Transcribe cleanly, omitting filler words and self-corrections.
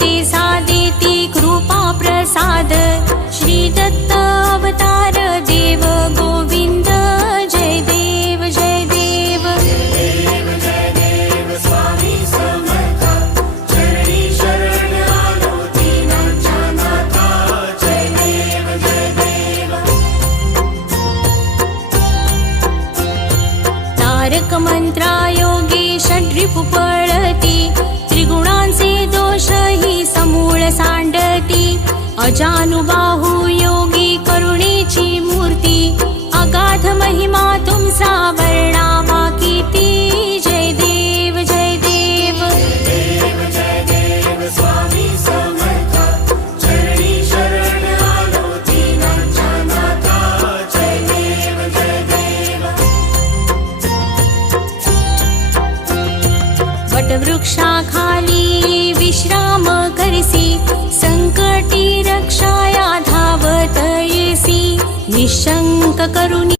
ते सादेती कृपा प्रसाद श्री दत्त अवतार देव गोविंद जय देव जय देव जय देव स्वामी समर्थ चरणी शरण आलो दीनांच्या नाथा जय देव जय देव तारक मंत्रायोगी षड्रिपु पळती त्रिगुणांचे दोष ही समूळ सांडती अजानुबाहू योगी करुणेची मूर्ती अगाध महिमा तुमचा वर्णावा कीर्ती जय देव जय देव जय देव स्वामी समर्थ चरणी शरण आलो दीनांच्या नाथा जय देव जय देव वटवृक्षाखाली विश्राम करसी संकटी रक्षाया धावत येसी निशंक करुणी